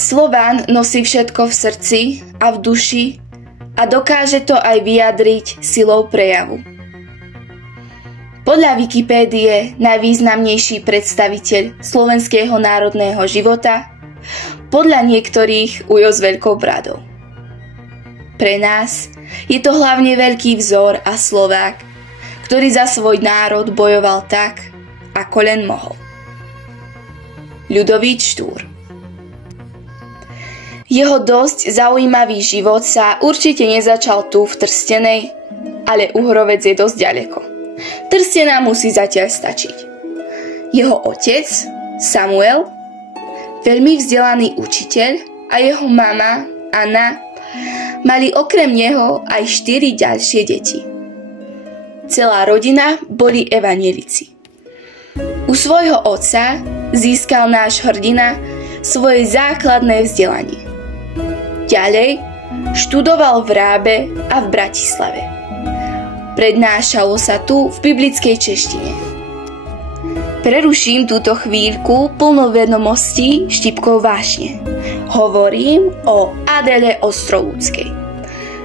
Slovan nosí všetko v srdci a v duši a dokáže to aj vyjadriť silou prejavu. Podľa Wikipédie najvýznamnejší predstaviteľ slovenského národného života, podľa niektorých Ujo s veľkou bradou. Pre nás je to hlavne veľký vzor a Slovák, ktorý za svoj národ bojoval tak, ako len mohol. Ľudovít Štúr. Jeho dosť zaujímavý život sa určite nezačal tu v Trstenej, ale Uhrovec je dosť ďaleko. Trstená musí zatiaľ stačiť. Jeho otec, Samuel, veľmi vzdelaný učiteľ, a jeho mama, Anna, mali okrem neho aj 4 ďalšie deti. Celá rodina boli evanjelici. U svojho otca získal náš hrdina svoje základné vzdelanie. Ďalej študoval v Rábe a v Bratislave. Prednášalo sa tu v biblickej češtine. Preruším túto chvíľku plnú vedomostí štipkou vášne. Hovorím o Adele Ostrovúckej.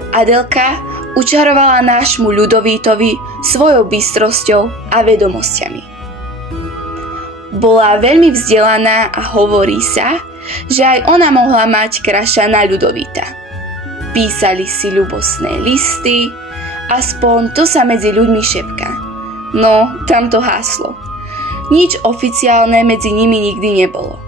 Adelka učarovala nášmu Ľudovítovi svojou bystrosťou a vedomosťami. Bola veľmi vzdelaná a hovorí sa, že aj ona mohla mať kraša na Ľudovíta. Písali si ľubostné listy, aspoň to sa medzi ľuďmi šepká. No, tam to háslo. Nič oficiálne medzi nimi nikdy nebolo.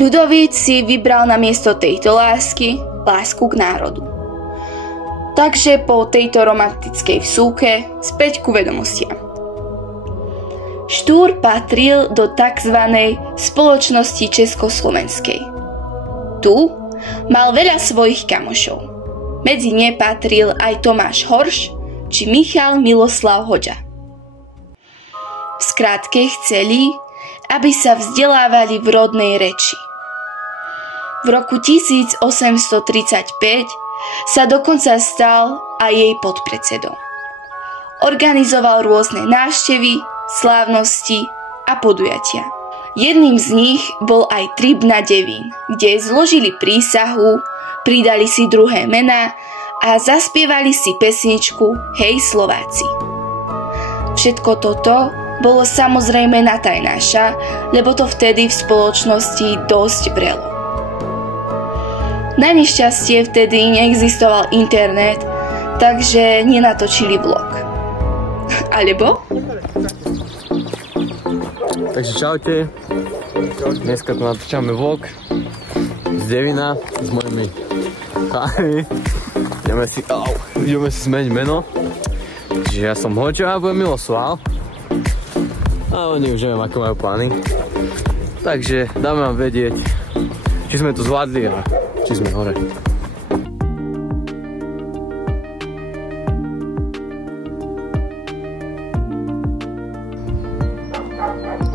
Ľudovít si vybral namiesto tejto lásky k národu. Takže po tejto romantickej vsúke späť ku vedomostiam. Štúr patril do tzv. Spoločnosti československej. Tu mal veľa svojich kamošov. Medzi ne patril aj Tomáš Horš či Michal Miloslav Hoďa. V skratke chceli, aby sa vzdelávali v rodnej reči. V roku 1835 sa dokonca stal aj jej podpredsedom. Organizoval rôzne návštevy, slávnosti a podujatia. Jedným z nich bol aj Trib na Devín, kde zložili prísahu, pridali si druhé mená a zaspievali si pesničku Hej Slováci. Všetko toto bolo samozrejme na tajnáša, lebo to vtedy v spoločnosti dosť brelo. Na nešťastie vtedy neexistoval internet, takže nenatočili vlog. Alebo? Takže čaute, dneska tu natáčame vlog z Devína s mojimi chálami. Ideme si zmeniť meno. Čiže ja som Hoďo a budem Miloslav. A oni už neviem, ako majú plány. Takže dáme vám vedieť, či sme to zvládli a či sme hore.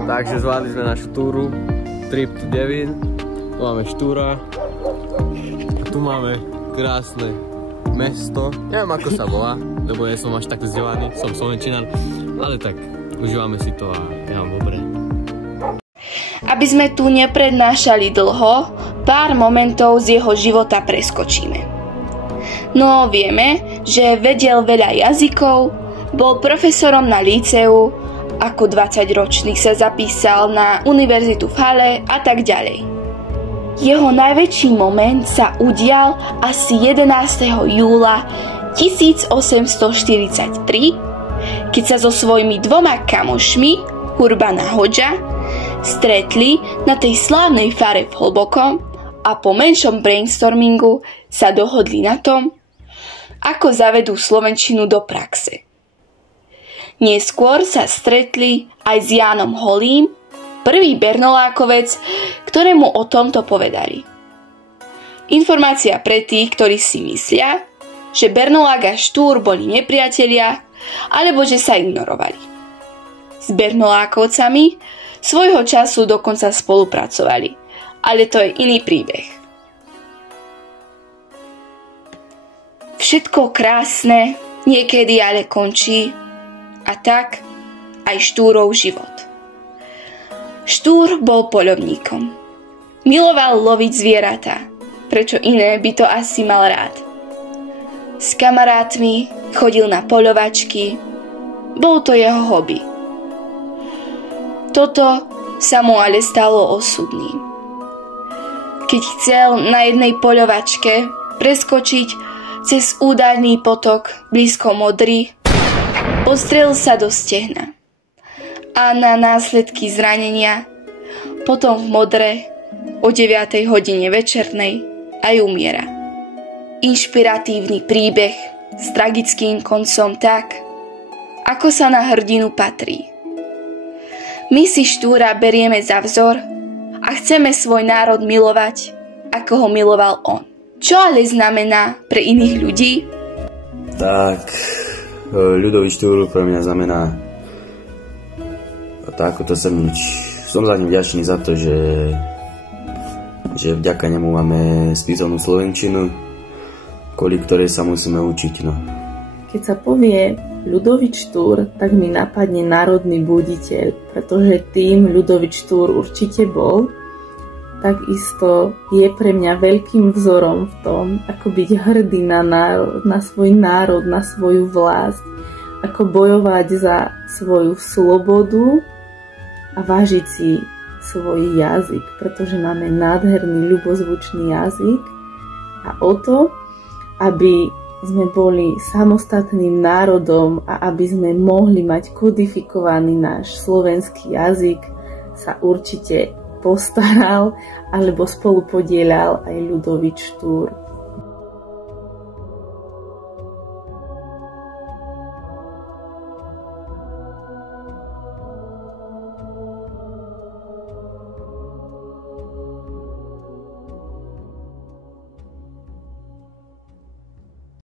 Takže zvládli sme našu túru Trip to Devín. Tu máme Štúra. A tu máme krásne mesto. Neviem, ako sa volá, lebo ja som až tak vzdelaný, som Slovenčinan, ale tak užívame si to a je vám dobre. Aby sme tu neprednášali dlho, pár momentov z jeho života preskočíme. No vieme, že vedel veľa jazykov, bol profesorom na líceu, ako 20-ročný sa zapísal na univerzitu v Halle a tak ďalej. Jeho najväčší moment sa udial asi 11. júla 1843, keď sa so svojimi 2 kamošmi, Urban a Hoďa, stretli na tej slávnej fare v Hlbokom a po menšom brainstormingu sa dohodli na tom, ako zavedú slovenčinu do praxe. Neskôr sa stretli aj s Jánom Holým, prvý Bernolákovec, ktorému o tomto povedali. Informácia pre tých, ktorí si myslia, že Bernolák a Štúr boli nepriatelia, alebo že sa ignorovali. S Bernolákovcami svojho času dokonca spolupracovali, ale to je iný príbeh. Všetko krásne niekedy ale končí, a tak aj Štúrov život. Štúr bol poľovníkom. Miloval loviť zvieratá, prečo iné by to asi mal rád. S kamarátmi chodil na poľovačky, bol to jeho hobby. Toto sa mu ale stalo osudným. Keď chcel na jednej poľovačke preskočiť cez údajný potok blízko Modry, postrel sa do stehna a na následky zranenia potom v Modre o 9 hodine večernej aj umiera. Inšpiratívny príbeh s tragickým koncom tak, ako sa na hrdinu patrí. My si Štúra berieme za vzor a chceme svoj národ milovať, ako ho miloval on. Čo ale znamená pre iných ľudí? Tak, ľudový Štúr pre mňa znamená tak, ako to som nič. Som za ním vďačný za to, že vďaka nemu máme spísanú slovenčinu, kvôli ktorej sa musíme učiť. No. Keď sa povie Ľudovič Štúr, tak mi napadne národný buditeľ, pretože tým Ľudovič Štúr určite bol. Takisto je pre mňa veľkým vzorom v tom, ako byť hrdý na národ, na svoj národ, na svoju vlast, ako bojovať za svoju slobodu a vážiť si svoj jazyk, pretože máme nádherný, ľubozvučný jazyk a o to, aby sme boli samostatným národom a aby sme mohli mať kodifikovaný náš slovenský jazyk, sa určite postaral alebo spolupodielal aj Ľudovič Štúr.